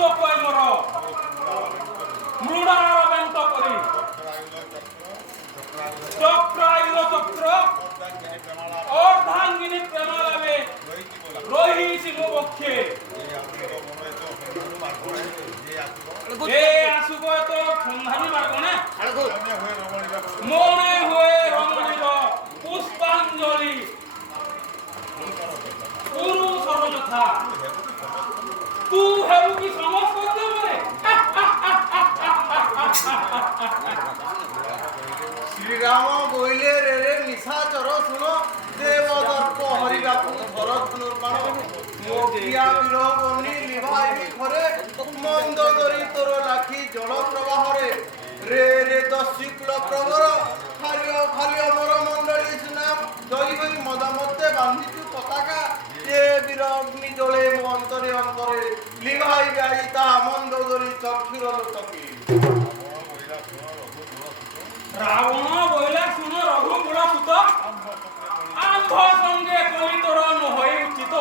রক্ত কই মর মৃড়ার বেন্ত করি চক্রাইল চক্র অর্ধাঙ্গিনী প্রেমালাভে রহিছি মো পক্ষে এ আসুক তো সন্ধানী মার্গ না মনে হয়ে রমণীর পুষ্পাঞ্জলি পুরুষর যথা তু হেবু কি সমস্ত বলে শ্রীরাম বইলে রে রে নিশাচর শুন দেব দর্প হরিবাপু ভরত ধনুর্বাণ মো প্রিয়া বিরহ বন্নি লিভাইবি ঘরে মন্দ দরি তোর লাখি জল প্রবাহরে রে রে দশুক্ল প্রবর খালিও খালিও মোর মণ্ডলী সুনাম জয় হই মদা মধ্যে বান্ধিছু পতাকা যে বীর অগ্নি জলে মো অন্তরে অন্তরে লিভাইবি আই তাহা মন্দ দরি চক্ষুর লোককে রাবণ বইলা শুন রঘুকুল সুত আম্ভ সঙ্গে কলি তোর নহই উচিত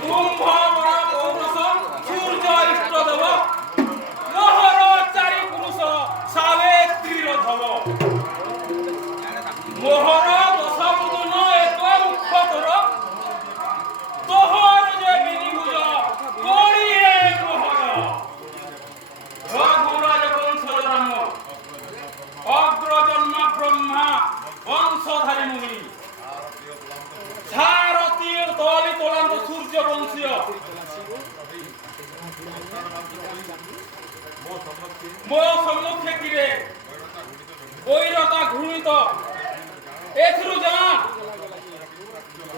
কুম্ভ বড় পৌরষ সূর্য ইষ্ট দেব মোহর চারি পুরুষ সাবেত্রীর ধব মোহর দশ বুদন এক মুখ্য তোর তোহর যে বিনিভুজ করিয়ে মোহর রঘুরাজ বংশজ রাম অগ্রজন্ম ব্রহ্মা বংশধারী মুনি ভারতীয় দলি তোলান্ত সূর্য বংশীয় মো সম্মুখে কিরে বৈরতা ঘূর্ণিত এথিরু জানা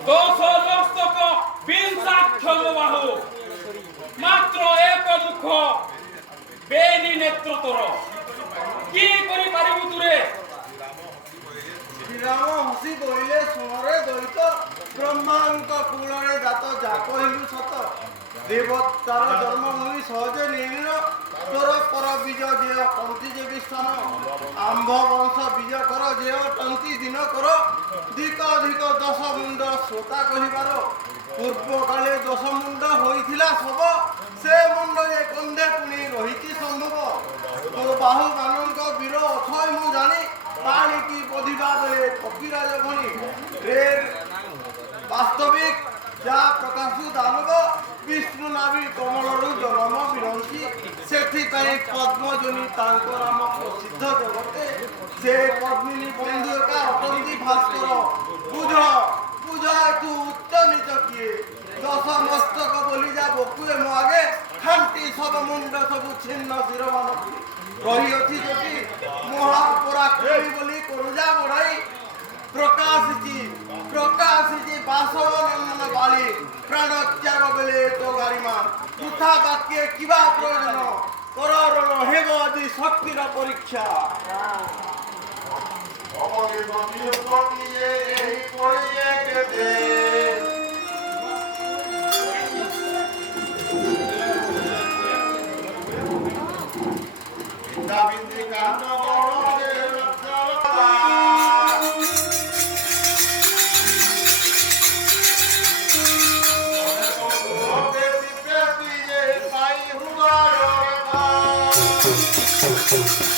দোষ মস্তক বিংশাক্ষম বাহু মাত্র এক দুঃখ বেনি নেত্র তোর কি করি পারিবু তুরে শ্রীরাম হসি বইলে সোনরে দৈত ব্রহ্মাঙ্ক কুলরে জাত যা কহিলু সত দেবতার জন্ম মুই সহজে নিলিন তোর পর বীজ যেয় পন্থী যে বিস্থান আম্ভ বংশ বীজ কর যেয় টন্তি দিন কর ধিক ধিক দশ মুন্ড শ্রোতা কহিবার পূর্বকালে দশ মুন্ড হইছিলা সব সে মুন্ড যে কন্ধে পুনি রহিতি সম্ভব তো বাহু ମାନଙ୍କ বীর অথয় মু জানি পানি কি পদিবা বলে ফকিরাজ ভনি রে বাস্তবিক যা প্রকাশু দানব বিষ্ণু নাভি কমলরু জনম বিরঞ্চি ସେଥିପାଇଁ ପଦ୍ମଜନୀ ତାଙ୍କ ନାମ ପ୍ରସିଦ୍ଧ ଜଗତେ ସେ ପଦ୍ମିନୀ ବନ୍ଧୁ ଏକା ଅଟନ୍ତି ଭାସ୍କର ବୁଝ ବୁଝ ତୁ ଉଚ୍ଚ ନିଚ କିଏ ଦଶ ମସ୍ତକ ବୋଲି ଯା ବକୁଏ ମୋ ଆଗେ ଖାଣ୍ଟି ସବୁ ମୁଣ୍ଡ ସବୁ ଛିନ୍ନ ଶିରମାନ ରହିଅଛି ଯେଠି ମହାପରାକ୍ରମୀ ବୋଲି କରୁଜା ବଢ଼ାଇ ପ୍ରକାଶିଛି ବାସବ ନନ୍ଦନ ବାଳି ପ୍ରାଣ ତ୍ୟାଗ ବେଲେ ତ ଗାରିମା ବୃଥା ବାକ୍যে কিবা প্রয়োজন করণ হেব আদি শক্তির পরীক্ষা Thank you.